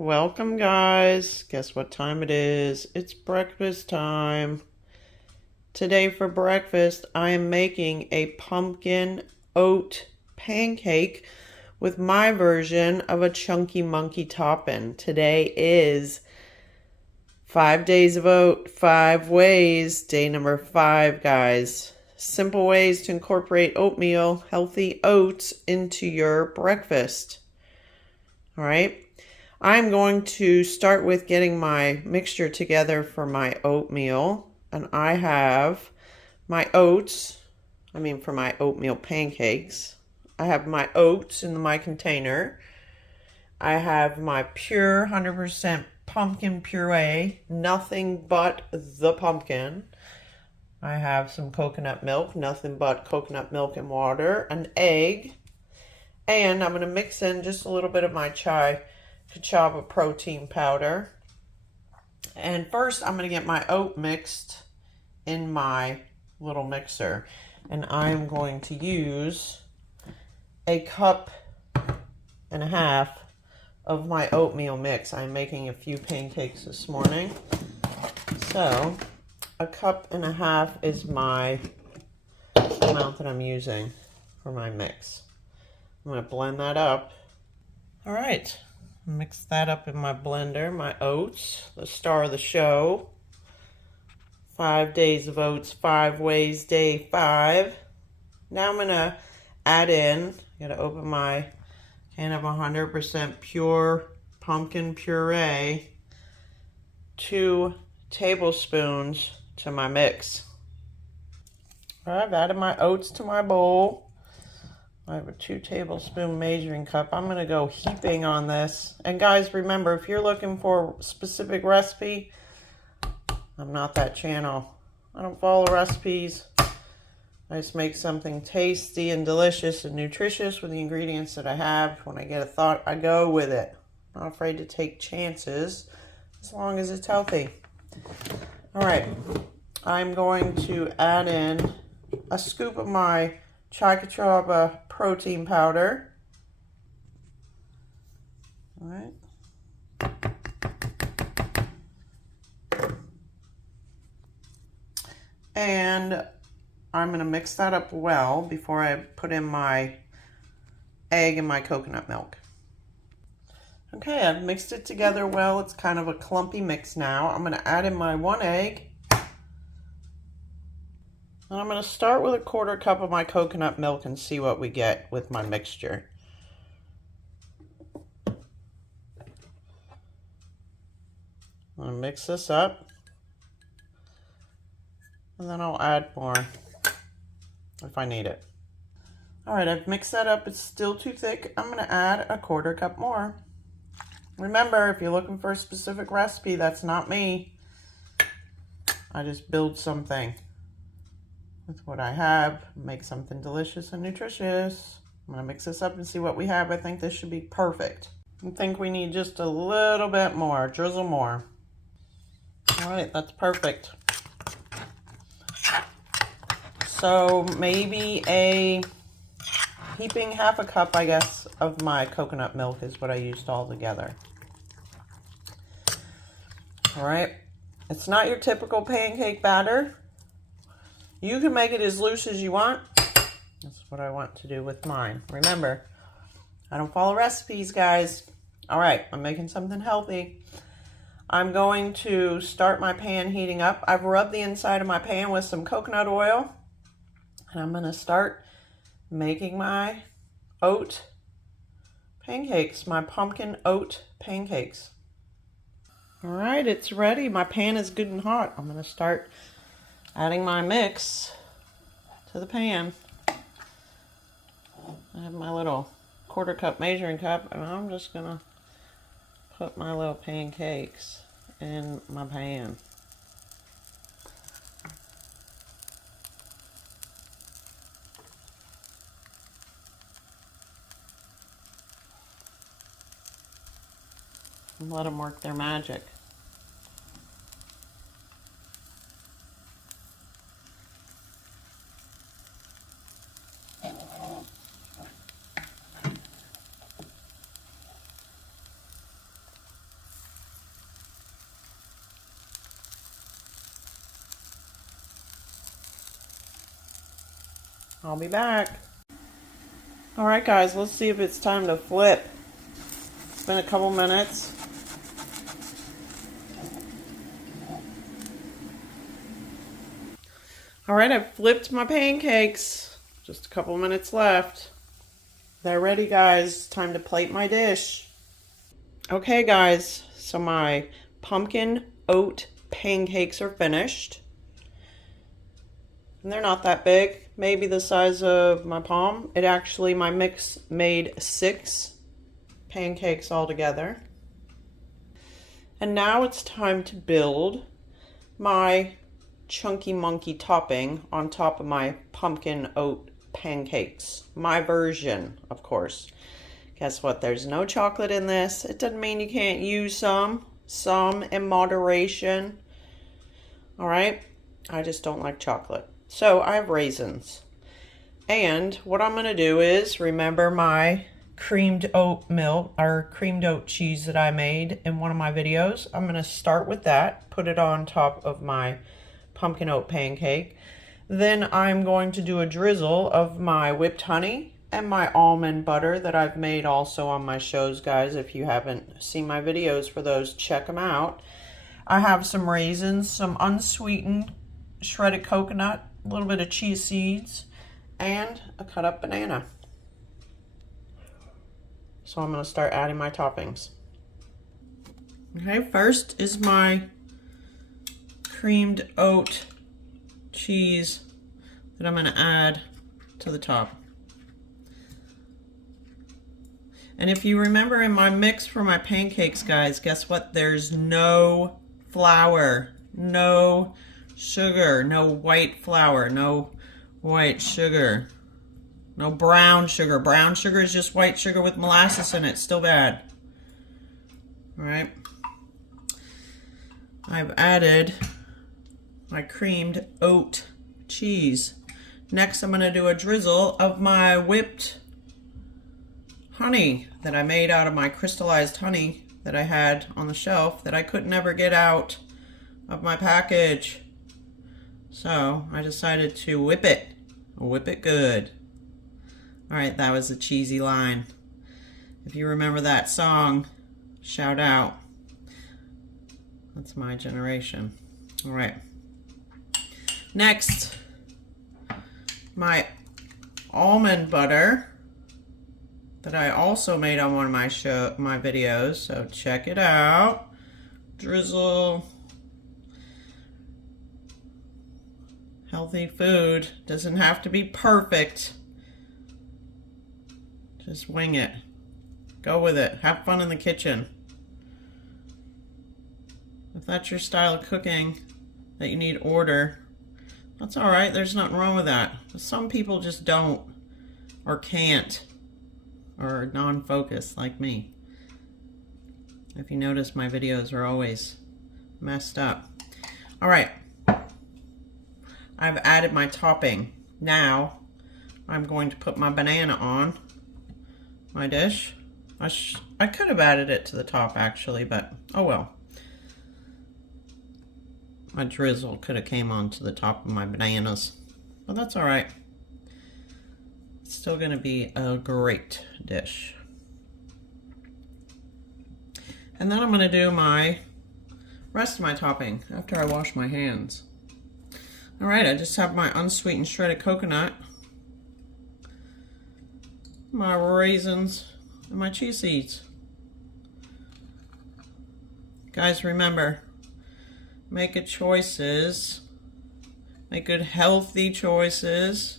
Welcome, guys. Guess what time it is? It's breakfast time. Today for breakfast, I am making a pumpkin oat pancake with my version of a chunky monkey topping. Today is 5 days of oat, 5 ways. Day number 5, guys. Simple ways to incorporate oatmeal, healthy oats into your breakfast. All right. I'm going to start with getting my mixture together for my oatmeal. And I have my oats, for my oatmeal pancakes. I have my oats in my container. I have my pure 100% pumpkin puree, nothing but the pumpkin. I have some coconut milk, nothing but coconut milk and water, an egg, and I'm going to mix in just a little bit of my chai kachava protein powder. And first I'm going to get my oat mixed in my little mixer, and I'm going to use a cup and a half of my oatmeal mix. I'm making a few pancakes this morning, so a cup and a half is my amount that I'm using for my mix. I'm going to blend that up. All right, mix that up in my blender. My oats, the star of the show. 5 days of oats, 5 ways, day 5. Now I'm going to add in, I got to open my can of 100% pure pumpkin puree, 2 tablespoons to my mix. All right, I've added my oats to my bowl. I have a 2 tablespoon measuring cup. I'm going to go heaping on this. And guys, remember, if you're looking for a specific recipe, I'm not that channel. I don't follow recipes. I just make something tasty and delicious and nutritious with the ingredients that I have. When I get a thought, I go with it. I'm not afraid to take chances as long as it's healthy. All right, I'm going to add in a scoop of my chai kachava protein powder. All right. And I'm going to mix that up well before I put in my egg and my coconut milk. Okay, I've mixed it together well. It's kind of a clumpy mix now. I'm going to add in my 1 egg. And I'm going to start with a 1/4 cup of my coconut milk and see what we get with my mixture. I'm going to mix this up. And then I'll add more if I need it. All right, I've mixed that up. It's still too thick. I'm going to add a 1/4 cup more. Remember, if you're looking for a specific recipe, that's not me. I just build something with what I have, make something delicious and nutritious. I'm going to mix this up and see what we have. I think this should be perfect. I think we need just a little bit more, drizzle more. All right, that's perfect. So maybe a heaping 1/2 cup, I guess, of my coconut milk is what I used all together. All right, it's not your typical pancake batter. You can make it as loose as you want. That's what I want to do with mine. Remember, I don't follow recipes, guys. All right, I'm making something healthy. I'm going to start my pan heating up. I've rubbed the inside of my pan with some coconut oil. And I'm going to start making my oat pancakes, my pumpkin oat pancakes. All right, it's ready. My pan is good and hot. I'm going to start adding my mix to the pan. I have my little 1/4 cup measuring cup, and I'm just going to put my little pancakes in my pan. And let them work their magic. I'll be back. All right, guys, let's see if it's time to flip. It's been a couple minutes. All right, I've flipped my pancakes. Just a couple minutes left. They're ready, guys. Time to plate my dish. Okay, guys, so my pumpkin oat pancakes are finished. And they're not that big, maybe the size of my palm. My mix made 6 pancakes altogether. And now it's time to build my chunky monkey topping on top of my pumpkin oat pancakes. My version, of course. Guess what? There's no chocolate in this. It doesn't mean you can't use some in moderation. All right? I just don't like chocolate. So I have raisins. And what I'm going to do is, remember my creamed oat milk or creamed oat cheese that I made in one of my videos? I'm going to start with that, put it on top of my pumpkin oat pancake. Then I'm going to do a drizzle of my whipped honey and my almond butter that I've made also on my shows, guys. If you haven't seen my videos for those, check them out. I have some raisins, some unsweetened shredded coconut, a little bit of chia seeds, and a cut up banana. So I'm going to start adding my toppings. Okay, first is my creamed oat cheese that I'm going to add to the top. And if you remember in my mix for my pancakes, guys, guess what? There's no flour, no sugar, no white flour, no white sugar, no brown sugar. Brown sugar is just white sugar with molasses in it. Still bad. All right. I've added my creamed oat cheese. Next, I'm going to do a drizzle of my whipped honey that I made out of my crystallized honey that I had on the shelf that I could never get out of my package. So I decided to whip it good. All right, that was a cheesy line. If you remember that song, shout out. That's my generation. All right. Next, my almond butter that I also made on one of my videos. So check it out. Drizzle. Healthy food doesn't have to be perfect. Just wing it. Go with it. Have fun in the kitchen. If that's your style of cooking, that you need order, that's all right. There's nothing wrong with that. But some people just don't, or can't, or are non-focused like me. If you notice, my videos are always messed up. All right. I've added my topping. Now, I'm going to put my banana on my dish. I could have added it to the top actually, but oh well. My drizzle could have came onto the top of my bananas, but that's all right. It's still going to be a great dish. And then I'm going to do my rest of my topping after I wash my hands. All right, I just have my unsweetened shredded coconut, my raisins, and my chia seeds. Guys, remember, make good choices. Make good healthy choices.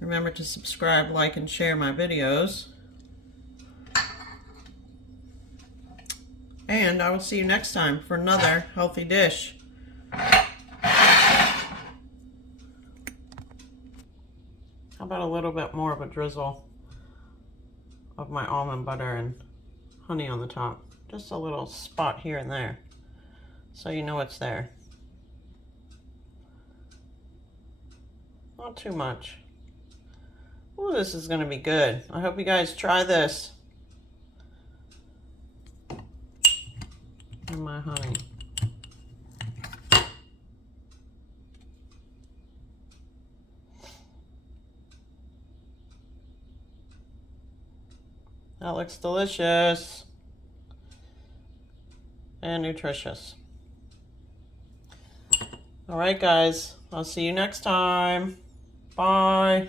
Remember to subscribe, like, and share my videos. And I will see you next time for another healthy dish. How about a little bit more of a drizzle of my almond butter and honey on the top? Just a little spot here and there, so you know it's there. Not too much. Oh, this is going to be good. I hope you guys try this. And my honey. That looks delicious and nutritious. All right, guys. I'll see you next time. Bye.